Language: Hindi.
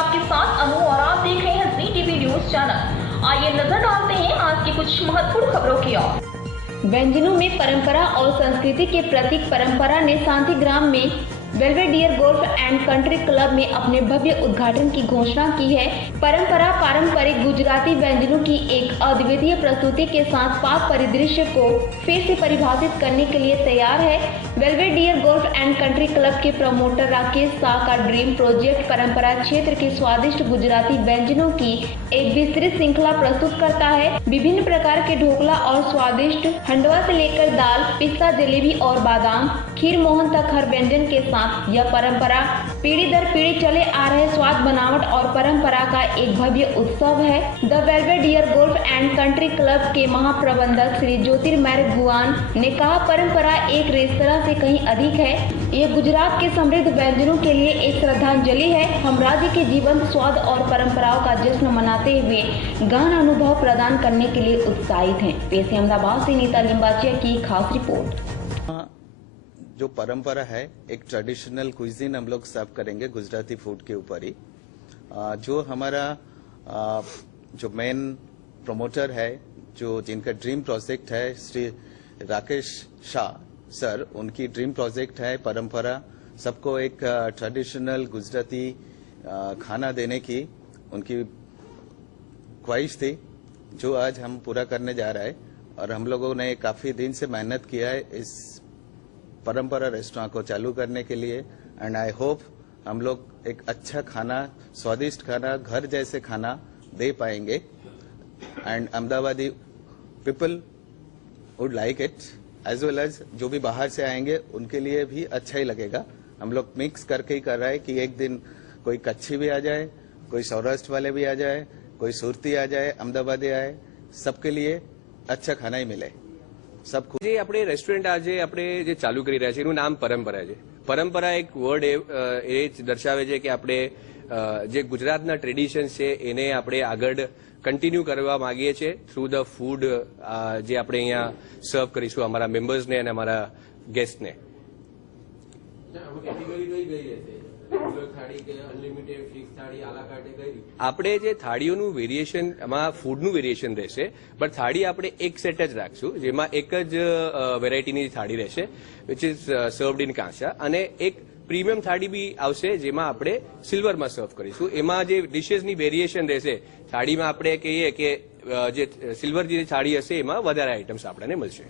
आपके साथ अनु और आप देख रहे हैं जी टीवी न्यूज चैनल। आइए नजर डालते हैं आज की कुछ महत्वपूर्ण खबरों की ओर। व्यंजनों में परंपरा और संस्कृति के प्रतीक परंपरा ने शांतिग्राम में Belvedere golf and country club में अपने भव्य उद्घाटन की घोषणा की है। परंपरा पारंपरिक गुजराती व्यंजनों की एक अद्वितीय प्रस्तुति के साथ पाक परिदृश्य को फिर से परिभाषित करने के लिए तैयार है। Belvedere golf and country club के प्रमोटर राकेश शाह का ड्रीम प्रोजेक्ट परंपरा क्षेत्र के स्वादिष्ट गुजराती व्यंजनों की एक विस्तृत श्रृंखला प्रस्तुत करता है। विभिन्न प्रकार के ढोकला और स्वादिष्ट हंडवा से लेकर दाल, पिस्ता, जलेबी और बादाम खीर मोहन तक हर व्यंजन के साथ यह परंपरा पीढ़ी दर पीढ़ी चले आ रहे स्वाद, बनावट और परंपरा का एक भव्य उत्सव है। The Belvedere golf and country club के महाप्रबंधक श्री ज्योतिर्मय गुआन ने कहा, परंपरा एक रेस्तरां से कहीं अधिक है। यह गुजरात के समृद्ध व्यंजनों के लिए एक श्रद्धांजलि है। हम राज्य के जीवंत स्वाद और परंपराओं का जश्न मनाते हुए गहन अनुभव प्रदान करने के लिए उत्साहित हैं। पेश है अहमदाबाद से नीता लिंबाचिया की खास रिपोर्ट। जो परंपरा है, एक ट्रेडिशनल क्विजीन हम लोग सर्व करेंगे गुजराती फूड के ऊपर ही। जो हमारा जो मेन प्रमोटर है, जो जिनका ड्रीम प्रोजेक्ट है, श्री राकेश शाह सर, उनकी ड्रीम प्रोजेक्ट है परंपरा। सबको एक ट्रेडिशनल गुजराती खाना देने की उनकी ख्वाहिश थी, जो आज हम पूरा करने जा रहे हैं। और हम लोगों ने काफी दिन से मेहनत किया है इस परंपरा रेस्टोरेंट को चालू करने के लिए। एंड आई होप हम लोग एक अच्छा खाना, स्वादिष्ट खाना, घर जैसे खाना दे पाएंगे। एंड अहमदाबादी people would like it, as well as जो भी बाहर से आएंगे उनके लिए भी अच्छा ही लगेगा। हम लोग मिक्स करके ही कर रहे हैं कि एक दिन कोई कच्छी भी आ जाए, कोई सौराष्ट्र वाले भी आ जाए, कोई सुरती आ जाए, अहमदाबादी आए, सबके लिए अच्छा खाना ही मिले। જે આપણે રેસ્ટોરન્ટ આજે આપણે જે ચાલુ કરી રહ્યા છે એનું નામ પરંપરા છે। પરંપરા એક વર્ડ એ જ દર્શાવે છે કે આપણે જે ગુજરાતના ટ્રેડિશન છે એને આપણે આગળ કન્ટિન્યુ કરવા માંગીએ છીએ થ્રુ ધ ફૂડ, જે આપણે અહીંયા સર્વ કરીશું અમારા મેમ્બર્સને અને અમારા ગેસ્ટને। આપણે જે થાળીઓનું વેરિએશન, એમાં ફૂડનું વેરિએશન રહેશે, પણ થાળી આપણે એક સેટ જ રાખશું, જેમાં એક જ વેરાયટીની થાળી રહેશે, વિચ ઇઝ સર્વડ ઇન કાંસા, અને એક પ્રીમિયમ થાળી બી આવશે જેમાં આપણે સિલ્વરમાં સર્વ કરીશું। એમાં જે ડિશેસની વેરિએશન રહેશે, થાળીમાં આપણે કહીએ કે જે સિલ્વર જે થાળી હશે એમાં વધારે આઇટમ્સ આપણને મળશે।